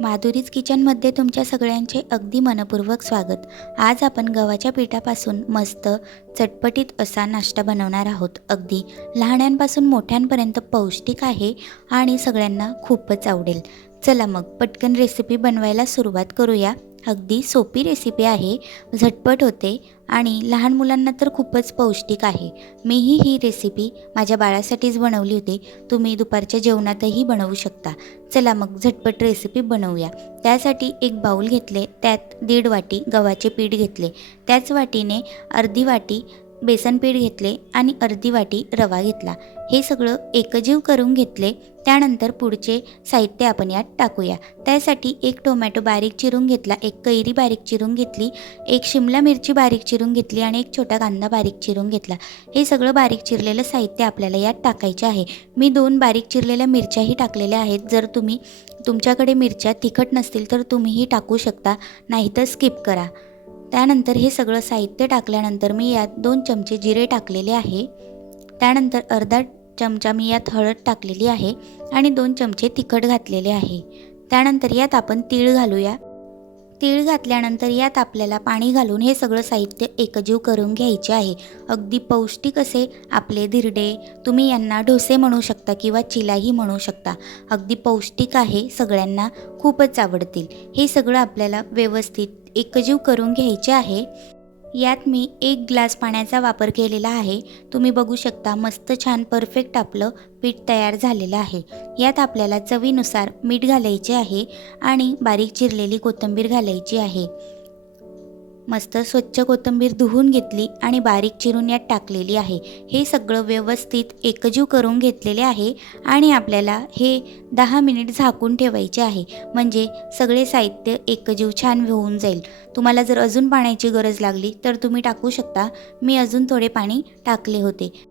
माधुरीज किचनमध्ये तुमच्या सगळ्यांचे अगदी मनपूर्वक स्वागत. आज आपण गव्हाच्या पिठापासून मस्त चटपटीत असा नाश्ता बनवणार आहोत. अगदी लहाण्यांपासून मोठ्यांपर्यंत पौष्टिक आहे आणि सगळ्यांना खूपच आवडेल. चला मग पटकन रेसिपी बनवायला सुरुवात करूया. अगदी सोपी रेसिपी आहे झटपट होते आणि लहान मुलांना तर खूपच पौष्टिक आहे. मीही ही रेसिपी माझ्या बाळासाठीच बनवली होती. तुम्ही दुपारच्या जेवणातही बनवू शकता. चला मग झटपट रेसिपी बनवूया. त्यासाठी एक बाऊल घेतले त्यात दीड वाटी गव्हाचे पीठ घेतले. त्याच वाटीने अर्धी वाटी बेसन पीठ घेतले आणि अर्धी वाटी रवा घेतला. हे सगळं एकजीव करून घेतले. त्यानंतर पुढचे साहित्य आपण यात टाकूया. त्यासाठी एक टोमॅटो बारीक चिरून घेतला एक कैरी बारीक चिरून घेतली एक शिमला मिरची बारीक चिरून घेतली आणि एक छोटा कांदा बारीक चिरून घेतला. हे सगळं बारीक चिरलेलं साहित्य आपल्याला यात टाकायचे आहे. मी दोन बारीक चिरलेल्या मिरच्याही टाकलेल्या आहेत. जर तुम्ही तुमच्याकडे मिरच्या तिखट नसतील तर तुम्हीही टाकू शकता नाहीतर स्किप करा. त्यानंतर हे सगळं साहित्य टाकल्यानंतर मी यात दोन चमचे जिरे टाकलेले आहे. त्यानंतर अर्धा चमचा मी यात हळद टाकलेली आहे आणि दोन चमचे तिखट घातलेले आहे. त्यानंतर यात आपण तीळ घालूया. तीळ घातल्यानंतर यात आपल्याला पाणी घालून हे सगळं साहित्य एकजीव करून घ्यायचे आहे. अगदी पौष्टिक असे आपले धिरडे तुम्ही यांना डोसे म्हणू शकता किंवा चिलाही म्हणू शकता. अगदी पौष्टिक आहे सगळ्यांना खूपच आवडतील. हे सगळं आपल्याला व्यवस्थित एकजीव करून घ्यायचे आहे. यात मी एक ग्लास पाण्याचा वापर केलेला आहे. तुम्ही बघू शकता मस्त छान परफेक्ट आपलं पीठ तयार झालेलं आहे. यात आपल्याला चवीनुसार मीठ घालायचे आहे आणि बारीक चिरलेली कोथिंबीर घालायची आहे. मस्त स्वच्छ कोथिंबीर धुवून घेतली आणि बारीक चिरून यात टाकलेली आहे. हे सगळं व्यवस्थित एकजीव करून घेतलेले आहे आणि आपल्याला हे दहा मिनिट झाकून ठेवायचे आहे. म्हणजे सगळे साहित्य एकजीव छान होऊन जाईल. तुम्हाला जर अजून पाण्याची गरज लागली तर तुम्ही टाकू शकता. मी अजून थोडे पाणी टाकले होते.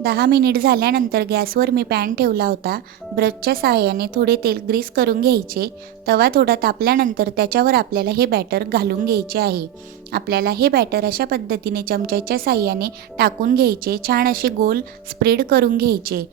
दहा मिनिट झाल्यानंतर गॅसवर मी पॅन ठेवला होता. ब्रशच्या सहाय्याने थोडे तेल ग्रीस करून घ्यायचे. तवा थोडा तापल्यानंतर त्याच्यावर आपल्याला हे बॅटर घालून घ्यायचे आहे. आपल्याला हे बॅटर अशा पद्धतीने चमच्याच्या सहाय्याने टाकून घ्यायचे. छान असे गोल स्प्रेड करून घ्यायचे.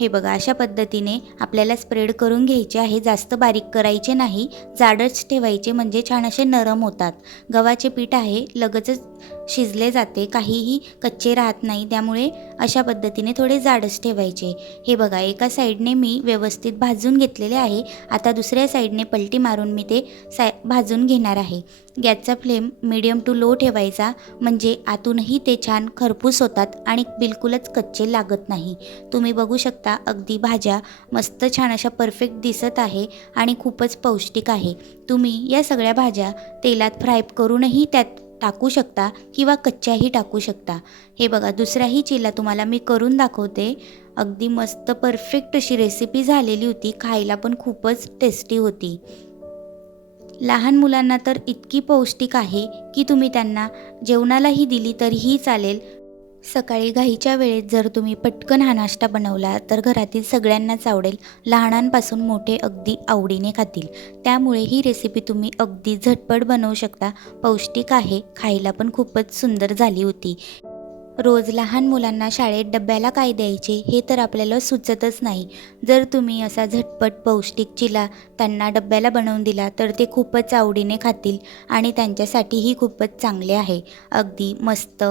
हे बघा अशा पद्धतीने आपल्याला स्प्रेड करून घ्यायचे आहे. जास्त बारीक करायचे नाही. जाडच ठेवायचे म्हणजे छान असे नरम होतात. गव्हाचे पीठ आहे. लगेचच शिजले जाते काहीही कच्चे राहत नाही त्यामुळे अशा पद्धतीने थोडे जाडच ठेवायचे. हे बघा एका साईडने मी व्यवस्थित भाजून घेतलेले आहे. आता दुसऱ्या साईडने पलटी मारून मी ते साय भाजून घेणार आहे. गॅसचा फ्लेम मिडियम टू लो ठेवायचा म्हणजे आतूनही ते छान खरपूस होतात आणि बिलकुलच कच्चे लागत नाही. तुम्ही बघू शकता अगदी भाज्या मस्त छान अशा परफेक्ट दिसत आहे आणि खूपच पौष्टिक आहे. तुम्ही या सगळ्या भाज्या तेलात फ्राय करूनही त्यात टाकू शकता किंवा कच्च्याही टाकू शकता. हे बघा दुसराही चिला तुम्हाला मी करून दाखवते. अगदी मस्त परफेक्ट अशी रेसिपी झालेली होती. खायला पण खूपच टेस्टी होती. लहान मुलांना तर इतकी पौष्टिक आहे की तुम्ही त्यांना जेवणालाही दिली तरीही चालेल. सकाळी घाईच्या वेळेत जर तुम्ही पटकन हा नाश्ता बनवला तर घरातील सगळ्यांनाच आवडेल. लहानांपासून मोठे अगदी आवडीने खातील. त्यामुळे ही रेसिपी तुम्ही अगदी झटपट बनवू शकता. पौष्टिक आहे खायला पण खूपच सुंदर झाली होती. रोज लहान मुलांना शाळेत डब्याला काय द्यायचे हे तर आपल्याला सुचतच नाही. जर तुम्ही असा झटपट पौष्टिक चिला त्यांना डब्याला बनवून दिला तर ते खूपच आवडीने खातील आणि त्यांच्यासाठीही खूपच चांगले आहे. अगदी मस्त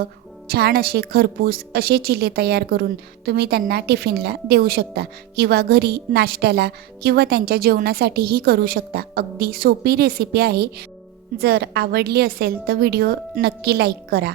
छान असे खरपूस असे चिले तयार करून तुम्ही त्यांना टिफिनला देऊ शकता किंवा घरी नाश्त्याला किंवा त्यांच्या जेवणासाठीही करू शकता. अगदी सोपी रेसिपी आहे. जर आवडली असेल तर व्हिडिओ नक्की लाईक करा.